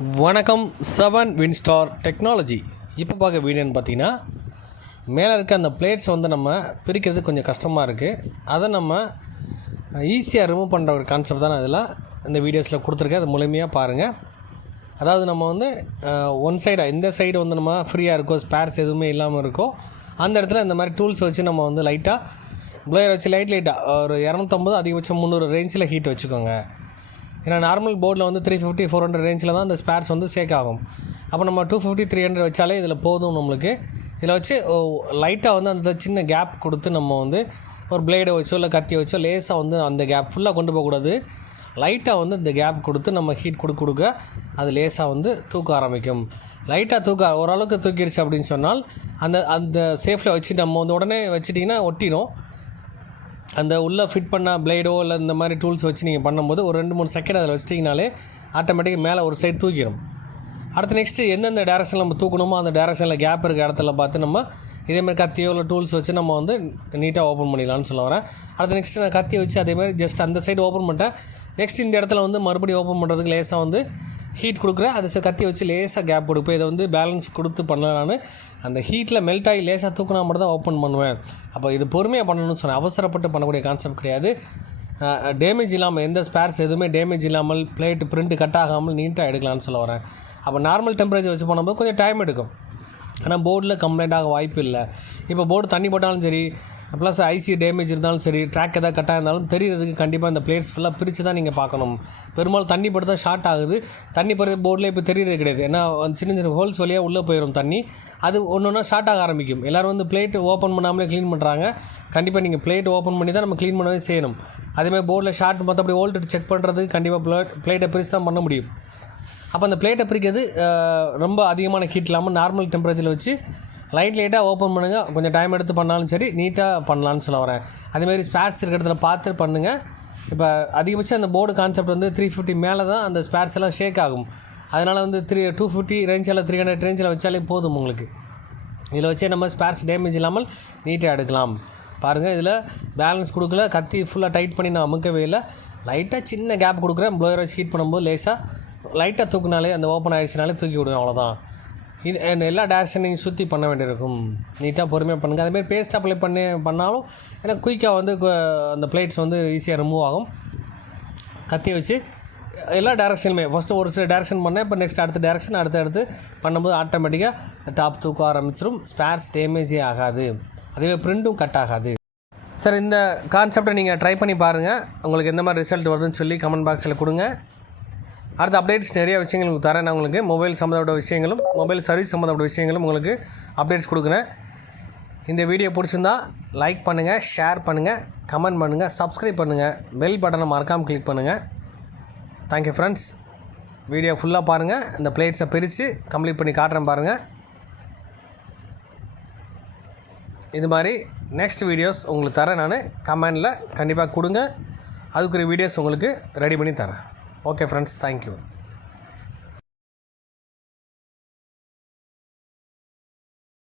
வணக்கம் 7 Winstar technology. இப்போ பார்க்க வீடியோன்னு பார்த்தீங்கன்னா, மேலே இருக்க அந்த பிளேட்ஸ் வந்து நம்ம பிரிக்கிறது கொஞ்சம் கஷ்டமாக இருக்குது. அதை நம்ம ஈஸியாக ரிமூவ் பண்ணுற ஒரு கான்செப்ட் தான் நான் இதில் இந்த வீடியோஸில் கொடுத்துருக்கேன். அது முழுமையாக பாருங்கள். அதாவது நம்ம வந்து ஒன் சைடாக இந்த சைடு வந்து நம்ம ஃப்ரீயாக இருக்கோ, ஸ்பேர்ஸ் எதுவுமே இல்லாமல் இருக்கோ, அந்த இடத்துல இந்த மாதிரி டூல்ஸ் வச்சு நம்ம வந்து லைட்டாக ப்ளோயர் வச்சு லைட்டாக ஒரு 250 அதிகபட்சம் 300 ரேஞ்சில் ஹீட் வச்சுக்கோங்க. ஏன்னா நார்மல் போர்டில் வந்து 350 400 ரேஞ்சில் தான் அந்த ஸ்பேர்ஸ் வந்து சேக் ஆகும். அப்போ நம்ம 250 300 வச்சாலே இதில் போதும் நம்மளுக்கு. இதில் வச்சு லைட்டாக வந்து அந்த சின்ன கேப் கொடுத்து நம்ம வந்து ஒரு பிளேடை வச்சோ இல்லை கத்தியை வச்சோ லேசாக வந்து அந்த கேப் ஃபுல்லாக கொண்டு போகக்கூடாது. லைட்டாக வந்து இந்த கேப் கொடுத்து நம்ம ஹீட் கொடுக்க அது லேசாக வந்து தூக்க ஆரம்பிக்கும். லைட்டாக ஓரளவுக்கு தூக்கிடுச்சு அப்படின்னு சொன்னால் அந்த சேஃபில் வச்சு நம்ம வந்து உடனே வச்சிட்டிங்கன்னா ஒட்டிடும். அந்த உள்ளே ஃபிட் பண்ண பிளேடோ இல்லை இந்த மாதிரி டூல்ஸ் வச்சு நீங்கள் பண்ணும்போது ஒரு 2-3 செகண்ட் அதில் வச்சிட்டிங்கனாலே ஆட்டோமேட்டிக்காக மேலே ஒரு சைடு தூக்கிடும். அடுத்து நெக்ஸ்ட்டு எந்தெந்த டேரெக்ஷனில் நம்ம தூக்கணுமோ அந்த டேரெக்ஷனில் கேப் இருக்க இடத்துல பார்த்து நம்ம இதேமாதிரி கத்தியோ இல்லை டூல்ஸ் வச்சு நம்ம வந்து நீட்டாக ஓப்பன் பண்ணிடலாம்னு சொல்ல வரேன். அடுத்து நெக்ஸ்ட்டு நான் கத்தியை வச்சு அதேமாதிரி ஜஸ்ட் அந்த சைடு ஓப்பன் பண்ணிட்டேன். நெக்ஸ்ட் இந்த இடத்துல வந்து மறுபடியும் ஓப்பன் பண்ணுறதுக்கு லேசாக வந்து ஹீட் கொடுக்குறேன். அது கத்தி வச்சு லேசாக கேப் கொடுப்பேன். இதை வந்து பேலன்ஸ் கொடுத்து பண்ணலான்னு அந்த ஹீட்டில் மெல்ட் ஆகி லேசாக தூக்கினா மட்டும் தான் ஓப்பன் பண்ணுவேன். அப்போ இது பொறுமையாக பண்ணணும்னு சொன்னேன். அவசரப்பட்டு பண்ணக்கூடிய கான்செப்ட் கிடையாது. டேமேஜ் இல்லாமல் எந்த ஸ்பேர்ஸ் எதுவுமே டேமேஜ் இல்லாமல் பிளேட் பிரிண்ட் கட் ஆகாமல் நீட்டாக எடுக்கலான்னு சொல்ல வரேன். அப்போ நார்மல் டெம்பரேச்சர் வச்சு பண்ணும்போது கொஞ்சம் டைம் எடுக்கும். ஆனால் போர்டில் கம்ப்ளைண்ட் ஆக வாய்ப்பு இல்லை. இப்போ போர்டு தண்ணி போட்டாலும் சரி, ப்ளஸ் ஐசி டேமேஜ் இருந்தாலும் சரி, ட்ராக் எதாவது கட்டாக இருந்தாலும் தெரியறதுக்கு கண்டிப்பாக இந்த பிளேட்ஸ் ஃபுல்லாக பிரித்து தான் நீங்கள் பார்க்கணும். பெரும்பாலும் தண்ணி பட்டு தான் ஷார்ட் ஆகுது. தண்ணி படுற போர்டில் இப்போ தெரியறது கிடையாது. ஏன்னா சின்ன சின்ன ஹோல்ஸ் வழியாக உள்ளே போயிடும் தண்ணி. அது ஒன்று ஒன்றா ஷார்ட் ஆக ஆரம்பிக்கும். எல்லோரும் வந்து பிளேட் ஓப்பன் பண்ணாமலே க்ளீன் பண்ணுறாங்க. கண்டிப்பாக நீங்கள் பிளேட் ஓப்பன் பண்ணி தான் நம்ம க்ளீன் பண்ணவே செய்யணும். அதேமாதிரி போர்டில் ஷார்ட் மற்றபடி வோல்ட் செக் பண்ணுறதுக்கு கண்டிப்பாக பிளேட்டை பிரித்து தான் பண்ண முடியும். அப்போ அந்த பிளேட்டை பிரிக்கிறது ரொம்ப அதிகமான ஹீட் இல்லாமல் நார்மல் டெம்பரேச்சரில் வச்சு லைட்டாக ஓப்பன் பண்ணுங்கள். கொஞ்சம் டைம் எடுத்து பண்ணாலும் சரி, நீட்டாக பண்ணலான்னு சொல்ல வரேன். அதேமாதிரி ஸ்பேர்ஸ் இருக்கிற இடத்துல பார்த்து பண்ணுங்கள். இப்போ அதிகபட்சம் அந்த போர்டு கான்செப்ட் வந்து 350 மேலே தான் அந்த ஸ்பேர்ஸ் எல்லாம் ஷேக் ஆகும். அதனால் வந்து 250 ரேஞ்சில் 300 ரேஞ்சில் வச்சாலே போதும் உங்களுக்கு. இதில் வச்சே நம்ம ஸ்பேர்ஸ் டேமேஜ் இல்லாமல் நீட்டாக எடுக்கலாம். பாருங்கள், இதில் பேலன்ஸ் கொடுக்கல, கத்தி ஃபுல்லாக டைட் பண்ணி நான் அமுக்கவே இல்லை. லைட்டாக சின்ன கேப் கொடுக்குறேன். ப்ளோயர் வச்சு ஹீட் பண்ணும்போது லைட்டாக தூக்குனாலே அந்த ஓப்பன் ஆகிடுச்சினாலே தூக்கி விடுவேன். அவ்வளோதான். இது எல்லா டேரக்ஷன் நீங்கள் சுற்றி பண்ண வேண்டியிருக்கும். நீட்டாக பொறுமையாக பண்ணுங்கள். அதேமாதிரி பேஸ்ட் அப்ளை பண்ணாலும் எனக்கு குயிக்காக வந்து அந்த பிளேட்ஸ் வந்து ஈஸியாக ரிமூவ் ஆகும். கத்தி வச்சு எல்லா டேரக்ஷனுமே ஃபஸ்ட்டு ஒரு சில டேரக்ஷன் பண்ணேன். இப்போ நெக்ஸ்ட் அடுத்த டேரக்ஷன் அடுத்து பண்ணும்போது ஆட்டோமேட்டிக்காக டாப் தூக்க ஆரம்பிச்சிடும். ஸ்பேர்ஸ் டேமேஜே ஆகாது. அதேமாதிரி பிரிண்ட்டும் கட் ஆகாது. சார், இந்த கான்செப்டை நீங்கள் ட்ரை பண்ணி பாருங்கள். உங்களுக்கு எந்த மாதிரி ரிசல்ட் வருதுன்னு சொல்லி கமெண்ட் பாக்ஸில் கொடுங்க. அடுத்த அப்டேட்ஸ் நிறைய விஷயங்கள் உங்களுக்கு தரேன். நான் உங்களுக்கு மொபைல் சம்மந்தப்பட்ட விஷயங்களும் மொபைல் சர்வீஸ் சம்மந்தப்பட்ட விஷயங்களும் உங்களுக்கு அப்டேட்ஸ் கொடுக்குறேன். இந்த வீடியோ பிடிச்சிருந்தா லைக் பண்ணுங்கள், ஷேர் பண்ணுங்கள், கமெண்ட் பண்ணுங்கள், சப்ஸ்கிரைப் பண்ணுங்கள், பெல் பட்டனை மறக்காமல் கிளிக் பண்ணுங்கள். Thank you friends. வீடியோ ஃபுல்லாக பாருங்கள். இந்த பிளேட்ஸை பிரித்து கம்ப்ளீட் பண்ணி காட்டுறேன் பாருங்கள். இது மாதிரி நெக்ஸ்ட் வீடியோஸ் உங்களுக்கு தரேன். நான் கமெண்டில் கண்டிப்பாக கொடுங்க. அதுக்குரிய வீடியோஸ் உங்களுக்கு ரெடி பண்ணி தரேன். Okay friends, thank you.